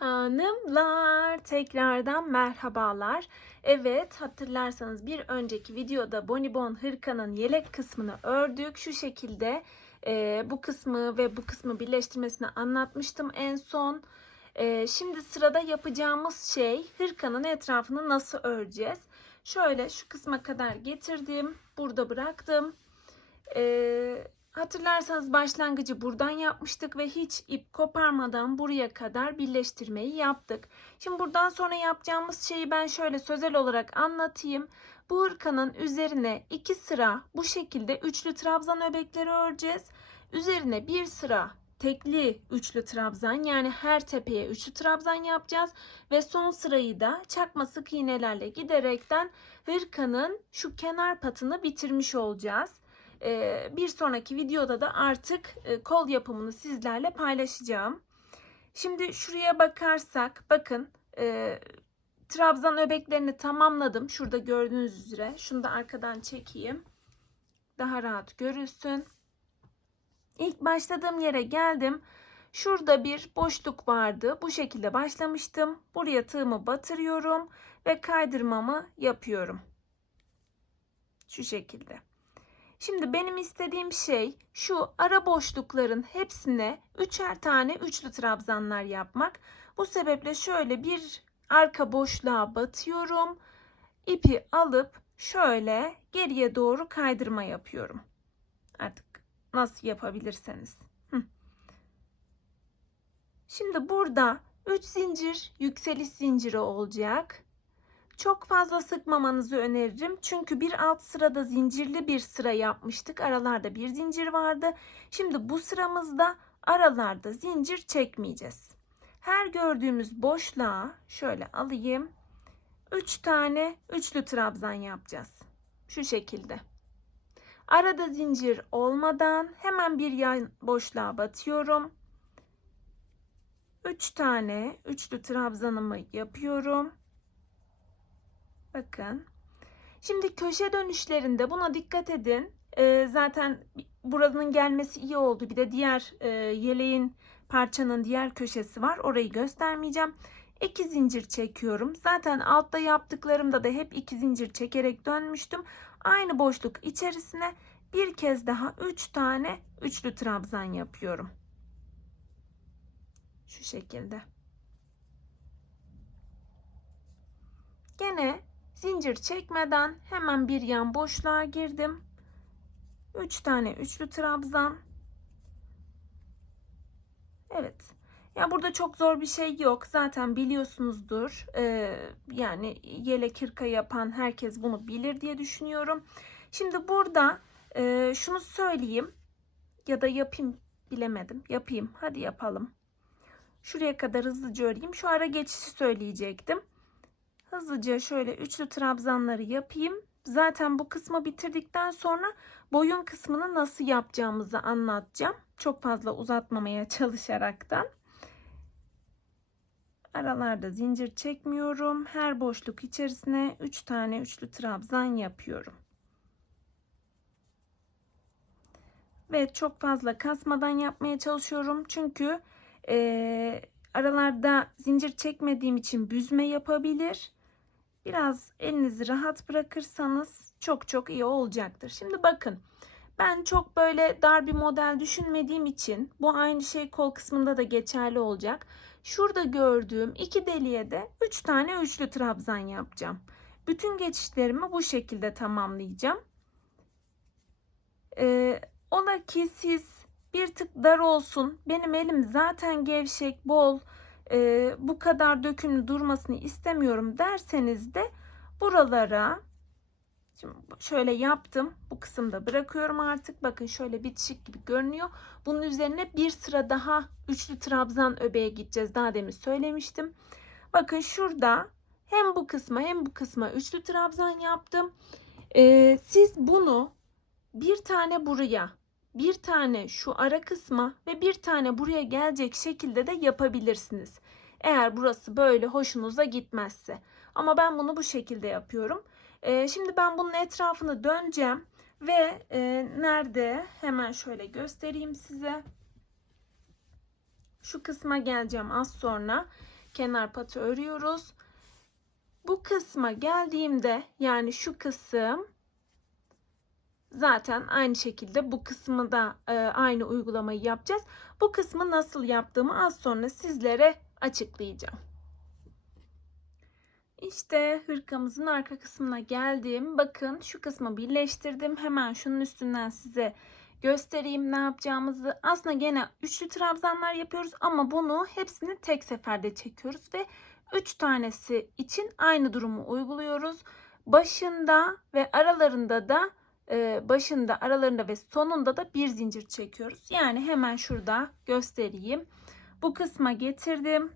Hanımlar tekrardan merhabalar. Evet hatırlarsanız bir önceki videoda bonibon hırkanın yelek kısmını ördük. Şu şekilde e, bu kısmı ve bu kısmı birleştirmesini anlatmıştım en son. E, şimdi sırada yapacağımız şey hırkanın etrafını nasıl öreceğiz. Şöyle şu kısma kadar getirdim. Burada bıraktım. Eee Hatırlarsanız başlangıcı buradan yapmıştık ve hiç ip koparmadan buraya kadar birleştirmeyi yaptık. Şimdi buradan sonra yapacağımız şeyi ben şöyle sözel olarak anlatayım. Bu hırkanın üzerine iki sıra bu şekilde üçlü trabzan öbekleri öreceğiz. Üzerine bir sıra tekli üçlü trabzan yani her tepeye üçlü trabzan yapacağız ve son sırayı da çakma sık iğnelerle giderekten hırkanın şu kenar patını bitirmiş olacağız. Ee, bir sonraki videoda da artık e, kol yapımını sizlerle paylaşacağım. Şimdi şuraya bakarsak bakın e, trabzan öbeklerini tamamladım. Şurada gördüğünüz üzere. Şunu da arkadan çekeyim. Daha rahat görülsün. İlk başladığım yere geldim. Şurada bir boşluk vardı. Bu şekilde başlamıştım. Buraya tığımı batırıyorum ve kaydırmamı yapıyorum. Şu şekilde. Şimdi benim istediğim şey şu ara boşlukların hepsine üçer tane üçlü trabzanlar yapmak. Bu sebeple şöyle bir arka boşluğa batıyorum. İpi alıp şöyle geriye doğru kaydırma yapıyorum. Artık nasıl yapabilirseniz. Şimdi burada 3 zincir yükseliş zinciri olacak. Çok fazla sıkmamanızı öneririm. Çünkü bir alt sırada zincirli bir sıra yapmıştık. Aralarda bir zincir vardı. Şimdi bu sıramızda aralarda zincir çekmeyeceğiz. Her gördüğümüz boşluğa şöyle alayım. 3 tane üçlü trabzan yapacağız. Şu şekilde. Arada zincir olmadan hemen bir yan boşluğa batıyorum. 3 tane üçlü trabzanımı yapıyorum. Bakın. Şimdi köşe dönüşlerinde buna dikkat edin. Ee, zaten buranın gelmesi iyi oldu. Bir de diğer e, yeleğin parçanın diğer köşesi var. Orayı göstermeyeceğim. İki zincir çekiyorum. Zaten altta yaptıklarımda da hep iki zincir çekerek dönmüştüm. Aynı boşluk içerisine bir kez daha üç tane üçlü trabzan yapıyorum. Şu şekilde. Gene zincir çekmeden hemen bir yan boşluğa girdim. 3 tane üçlü trabzan. Evet. Ya burada çok zor bir şey yok. Zaten biliyorsunuzdur. Ee, yani yelek hırka yapan herkes bunu bilir diye düşünüyorum. Şimdi burada e, şunu söyleyeyim ya da yapayım bilemedim. Yapayım. Hadi yapalım. Şuraya kadar hızlıca öreyim. Şu ara geçişi söyleyecektim. Hızlıca şöyle üçlü trabzanları yapayım. Zaten bu kısmı bitirdikten sonra boyun kısmını nasıl yapacağımızı anlatacağım. Çok fazla uzatmamaya çalışaraktan. Aralarda zincir çekmiyorum. Her boşluk içerisine 3 tane üçlü trabzan yapıyorum. Ve çok fazla kasmadan yapmaya çalışıyorum. Çünkü e, aralarda zincir çekmediğim için büzme yapabilir. Biraz elinizi rahat bırakırsanız çok çok iyi olacaktır. Şimdi bakın ben çok böyle dar bir model düşünmediğim için bu aynı şey kol kısmında da geçerli olacak. Şurada gördüğüm iki deliğe de 3 tane üçlü trabzan yapacağım. Bütün geçişlerimi bu şekilde tamamlayacağım. Ee, ola ki siz bir tık dar olsun. Benim elim zaten gevşek, bol e, bu kadar dökümlü durmasını istemiyorum derseniz de buralara şimdi şöyle yaptım. Bu kısımda bırakıyorum artık. Bakın şöyle bitişik gibi görünüyor. Bunun üzerine bir sıra daha üçlü trabzan öbeğe gideceğiz. Daha demin söylemiştim. Bakın şurada hem bu kısma hem bu kısma üçlü trabzan yaptım. Ee, siz bunu bir tane buraya bir tane şu ara kısma ve bir tane buraya gelecek şekilde de yapabilirsiniz. Eğer burası böyle hoşunuza gitmezse. Ama ben bunu bu şekilde yapıyorum. Ee, şimdi ben bunun etrafını döneceğim. Ve e, nerede hemen şöyle göstereyim size. Şu kısma geleceğim az sonra. kenar patı örüyoruz. Bu kısma geldiğimde yani şu kısım zaten aynı şekilde bu kısmı da e, aynı uygulamayı yapacağız. Bu kısmı nasıl yaptığımı az sonra sizlere açıklayacağım. İşte hırkamızın arka kısmına geldim. Bakın şu kısmı birleştirdim. Hemen şunun üstünden size göstereyim ne yapacağımızı. Aslında gene üçlü trabzanlar yapıyoruz ama bunu hepsini tek seferde çekiyoruz ve 3 tanesi için aynı durumu uyguluyoruz. Başında ve aralarında da başında, aralarında ve sonunda da bir zincir çekiyoruz. Yani hemen şurada göstereyim. Bu kısma getirdim.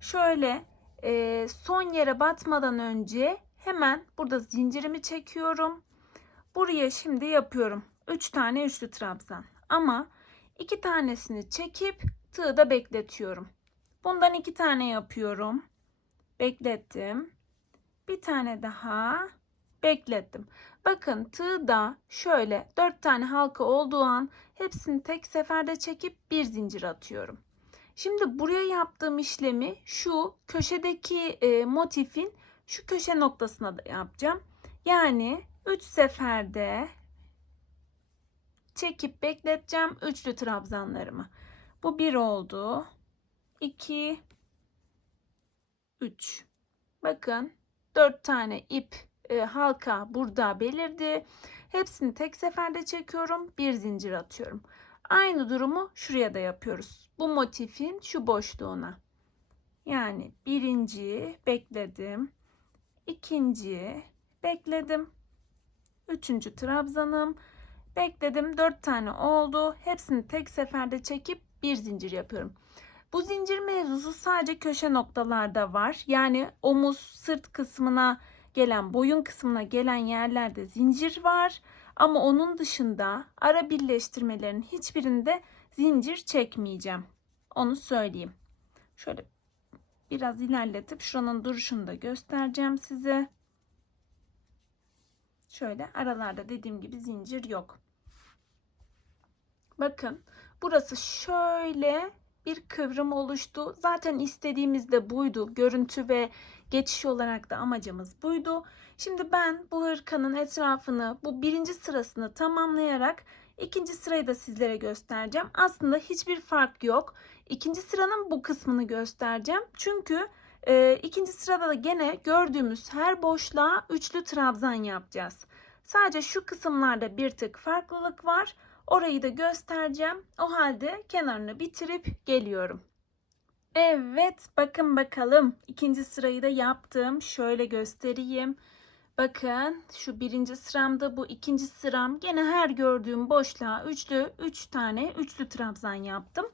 Şöyle e, son yere batmadan önce hemen burada zincirimi çekiyorum. Buraya şimdi yapıyorum. 3 tane üçlü trabzan. Ama 2 tanesini çekip tığda bekletiyorum. Bundan 2 tane yapıyorum. Beklettim. Bir tane daha beklettim. Bakın tığda şöyle 4 tane halka olduğu an hepsini tek seferde çekip bir zincir atıyorum. Şimdi buraya yaptığım işlemi şu köşedeki e, motifin şu köşe noktasına da yapacağım. Yani 3 seferde çekip bekleteceğim üçlü trabzanlarımı. Bu bir oldu. 2 3 Bakın 4 tane ip e, halka burada belirdi. Hepsini tek seferde çekiyorum. Bir zincir atıyorum. Aynı durumu şuraya da yapıyoruz. Bu motifin şu boşluğuna. Yani birinci bekledim. ikinci bekledim. Üçüncü trabzanım. Bekledim. Dört tane oldu. Hepsini tek seferde çekip bir zincir yapıyorum. Bu zincir mevzusu sadece köşe noktalarda var. Yani omuz, sırt kısmına gelen, boyun kısmına gelen yerlerde zincir var. Ama onun dışında ara birleştirmelerin hiçbirinde zincir çekmeyeceğim. Onu söyleyeyim. Şöyle biraz ilerletip şuranın duruşunu da göstereceğim size. Şöyle aralarda dediğim gibi zincir yok. Bakın burası şöyle bir kıvrım oluştu. Zaten istediğimiz de buydu. Görüntü ve geçiş olarak da amacımız buydu. Şimdi ben bu hırkanın etrafını bu birinci sırasını tamamlayarak ikinci sırayı da sizlere göstereceğim. Aslında hiçbir fark yok. İkinci sıranın bu kısmını göstereceğim. Çünkü e, ikinci sırada da gene gördüğümüz her boşluğa üçlü trabzan yapacağız. Sadece şu kısımlarda bir tık farklılık var. Orayı da göstereceğim. O halde kenarını bitirip geliyorum. Evet bakın bakalım ikinci sırayı da yaptım. Şöyle göstereyim. Bakın şu birinci sıramda bu ikinci sıram gene her gördüğüm boşluğa üçlü üç tane üçlü trabzan yaptım.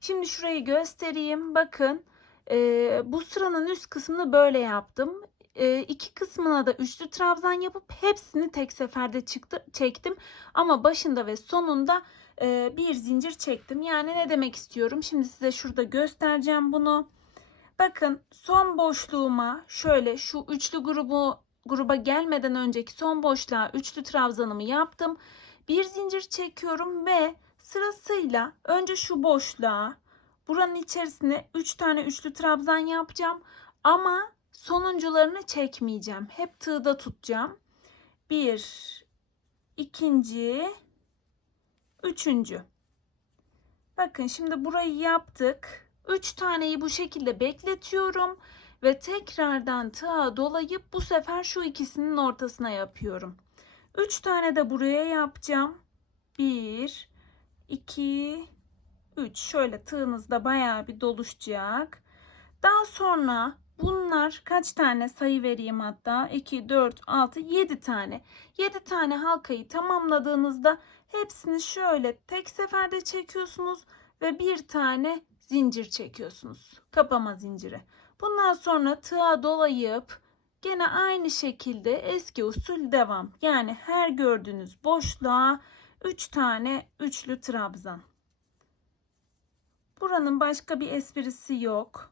Şimdi şurayı göstereyim. Bakın e, bu sıranın üst kısmını böyle yaptım. E, iki kısmına da üçlü trabzan yapıp hepsini tek seferde çıktı, çektim. Ama başında ve sonunda bir zincir çektim. Yani ne demek istiyorum? Şimdi size şurada göstereceğim bunu. Bakın son boşluğuma şöyle şu üçlü grubu gruba gelmeden önceki son boşluğa üçlü trabzanımı yaptım. Bir zincir çekiyorum ve sırasıyla önce şu boşluğa buranın içerisine 3 tane üçlü trabzan yapacağım. Ama sonuncularını çekmeyeceğim. Hep tığda tutacağım. Bir, ikinci, üçüncü. Bakın şimdi burayı yaptık. Üç taneyi bu şekilde bekletiyorum ve tekrardan tığa dolayıp bu sefer şu ikisinin ortasına yapıyorum. 3 tane de buraya yapacağım. 1 2 3 şöyle tığınızda bayağı bir doluşacak. Daha sonra bunlar kaç tane sayı vereyim hatta 2 4 6 7 tane. 7 tane halkayı tamamladığınızda hepsini şöyle tek seferde çekiyorsunuz ve bir tane zincir çekiyorsunuz. Kapama zinciri. Bundan sonra tığa dolayıp gene aynı şekilde eski usul devam. Yani her gördüğünüz boşluğa 3 tane üçlü trabzan. Buranın başka bir esprisi yok.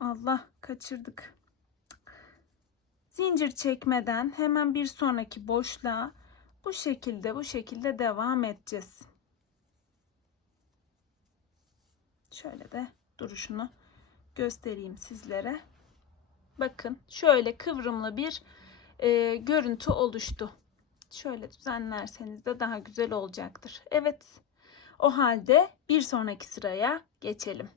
Allah kaçırdık. Zincir çekmeden hemen bir sonraki boşluğa bu şekilde bu şekilde devam edeceğiz. Şöyle de duruşunu göstereyim sizlere. Bakın şöyle kıvrımlı bir e, görüntü oluştu. Şöyle düzenlerseniz de daha güzel olacaktır. Evet. O halde bir sonraki sıraya geçelim.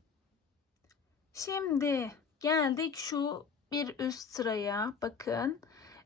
Şimdi geldik şu bir üst sıraya. Bakın.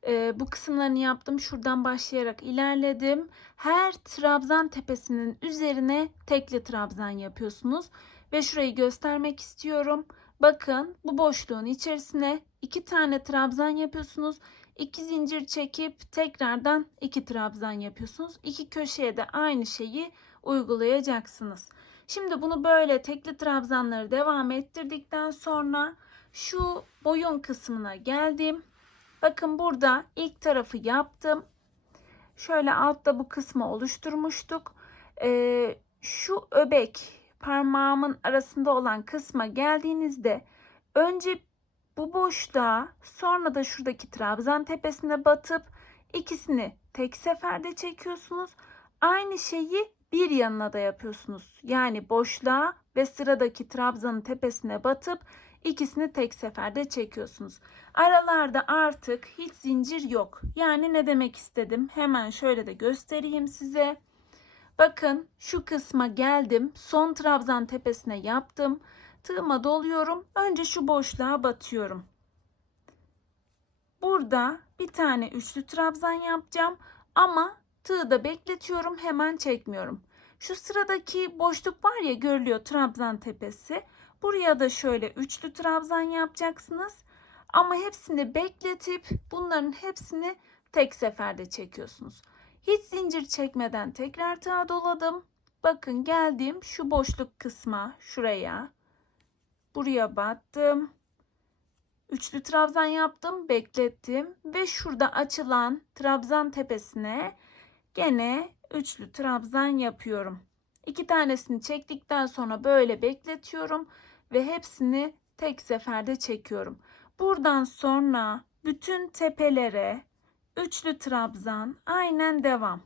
e, bu kısımlarını yaptım. Şuradan başlayarak ilerledim. Her trabzan tepesinin üzerine tekli trabzan yapıyorsunuz. Ve şurayı göstermek istiyorum. Bakın bu boşluğun içerisine iki tane trabzan yapıyorsunuz. İki zincir çekip tekrardan iki trabzan yapıyorsunuz. İki köşeye de aynı şeyi uygulayacaksınız. Şimdi bunu böyle tekli trabzanları devam ettirdikten sonra şu boyun kısmına geldim. Bakın burada ilk tarafı yaptım. Şöyle altta bu kısmı oluşturmuştuk. Ee, şu öbek parmağımın arasında olan kısma geldiğinizde önce bu boşluğa sonra da şuradaki trabzan tepesine batıp ikisini tek seferde çekiyorsunuz. Aynı şeyi bir yanına da yapıyorsunuz. Yani boşluğa ve sıradaki trabzanın tepesine batıp ikisini tek seferde çekiyorsunuz. Aralarda artık hiç zincir yok. Yani ne demek istedim? Hemen şöyle de göstereyim size. Bakın şu kısma geldim. Son trabzan tepesine yaptım. Tığıma doluyorum. Önce şu boşluğa batıyorum. Burada bir tane üçlü trabzan yapacağım ama tığı da bekletiyorum. Hemen çekmiyorum. Şu sıradaki boşluk var ya görülüyor trabzan tepesi. Buraya da şöyle üçlü trabzan yapacaksınız. Ama hepsini bekletip bunların hepsini tek seferde çekiyorsunuz. Hiç zincir çekmeden tekrar tığa doladım. Bakın geldim şu boşluk kısma şuraya. Buraya battım. Üçlü trabzan yaptım, beklettim ve şurada açılan trabzan tepesine gene üçlü trabzan yapıyorum. İki tanesini çektikten sonra böyle bekletiyorum ve hepsini tek seferde çekiyorum. Buradan sonra bütün tepelere üçlü trabzan aynen devam.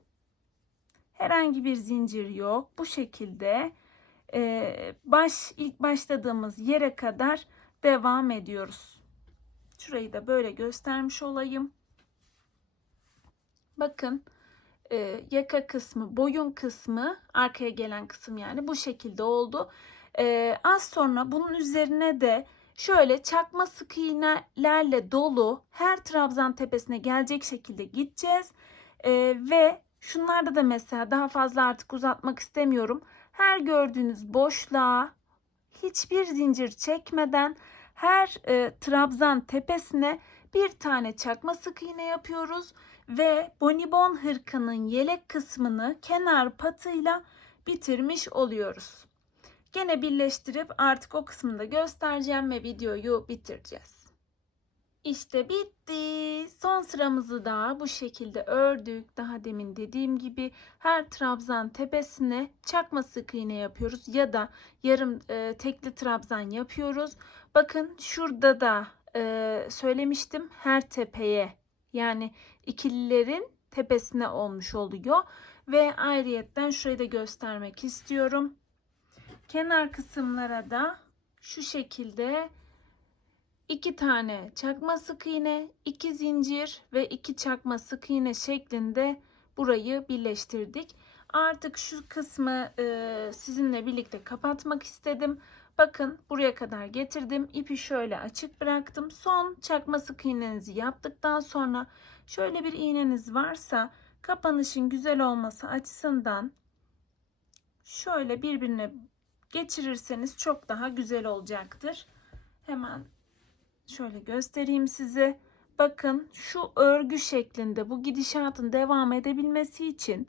Herhangi bir zincir yok. Bu şekilde e, baş ilk başladığımız yere kadar devam ediyoruz. Şurayı da böyle göstermiş olayım. Bakın e, yaka kısmı, boyun kısmı, arkaya gelen kısım yani bu şekilde oldu. E, az sonra bunun üzerine de şöyle çakma sık iğnelerle dolu her trabzan tepesine gelecek şekilde gideceğiz. E, ve şunlarda da mesela daha fazla artık uzatmak istemiyorum. Her gördüğünüz boşluğa hiçbir zincir çekmeden her e, trabzan tepesine bir tane çakma sık iğne yapıyoruz ve bonibon hırkanın yelek kısmını kenar patıyla bitirmiş oluyoruz. Gene birleştirip artık o kısmını da göstereceğim ve videoyu bitireceğiz. İşte bitti. Son sıramızı da bu şekilde ördük. Daha demin dediğim gibi her trabzan tepesine çakma sık iğne yapıyoruz ya da yarım e, tekli trabzan yapıyoruz. Bakın şurada da e, söylemiştim her tepeye yani ikililerin tepesine olmuş oluyor. Ve ayrıyetten şurayı da göstermek istiyorum. Kenar kısımlara da şu şekilde iki tane çakma sık iğne, iki zincir ve iki çakma sık iğne şeklinde burayı birleştirdik. Artık şu kısmı e, sizinle birlikte kapatmak istedim. Bakın buraya kadar getirdim. İpi şöyle açık bıraktım. Son çakma sık iğnenizi yaptıktan sonra şöyle bir iğneniz varsa kapanışın güzel olması açısından şöyle birbirine geçirirseniz çok daha güzel olacaktır. Hemen şöyle göstereyim size. Bakın şu örgü şeklinde bu gidişatın devam edebilmesi için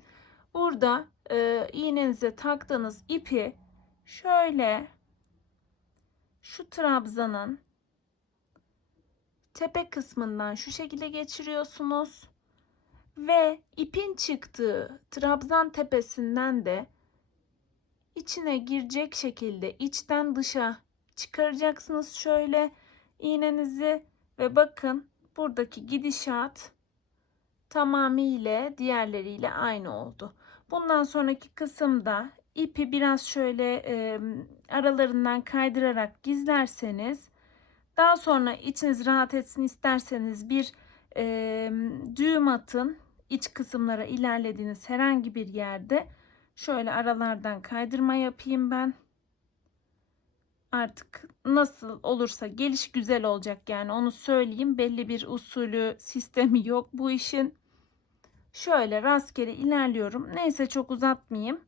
burada e, iğnenize taktığınız ipi şöyle şu trabzanın tepe kısmından şu şekilde geçiriyorsunuz ve ipin çıktığı trabzan tepesinden de içine girecek şekilde içten dışa çıkaracaksınız şöyle iğnenizi ve bakın buradaki gidişat tamamıyla diğerleriyle aynı oldu. Bundan sonraki kısımda ipi biraz şöyle e, aralarından kaydırarak gizlerseniz daha sonra içiniz rahat etsin isterseniz bir e, düğüm atın. İç kısımlara ilerlediğiniz herhangi bir yerde şöyle aralardan kaydırma yapayım ben. Artık nasıl olursa geliş güzel olacak yani onu söyleyeyim. Belli bir usulü sistemi yok bu işin şöyle rastgele ilerliyorum neyse çok uzatmayayım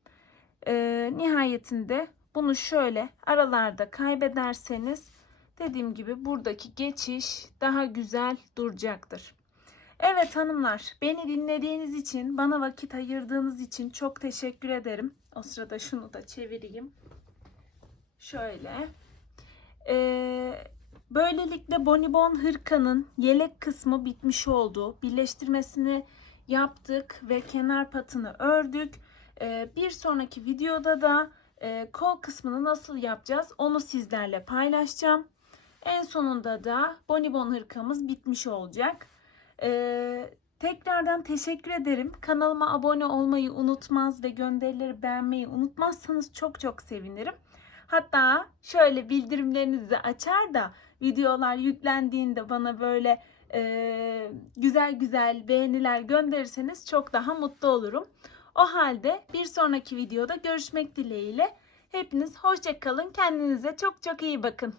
Ee, nihayetinde bunu şöyle aralarda kaybederseniz dediğim gibi buradaki geçiş daha güzel duracaktır. Evet hanımlar beni dinlediğiniz için bana vakit ayırdığınız için çok teşekkür ederim. O sırada şunu da çevireyim. Şöyle. Ee, böylelikle bonibon hırkanın yelek kısmı bitmiş oldu. Birleştirmesini yaptık ve kenar patını ördük. Ee, bir sonraki videoda da e, kol kısmını nasıl yapacağız onu sizlerle paylaşacağım. En sonunda da bonibon hırkamız bitmiş olacak. Ee, tekrardan teşekkür ederim. Kanalıma abone olmayı unutmaz ve gönderileri beğenmeyi unutmazsanız çok çok sevinirim. Hatta şöyle bildirimlerinizi açar da videolar yüklendiğinde bana böyle e, güzel güzel beğeniler gönderirseniz çok daha mutlu olurum. O halde bir sonraki videoda görüşmek dileğiyle. Hepiniz hoşça kalın. Kendinize çok çok iyi bakın.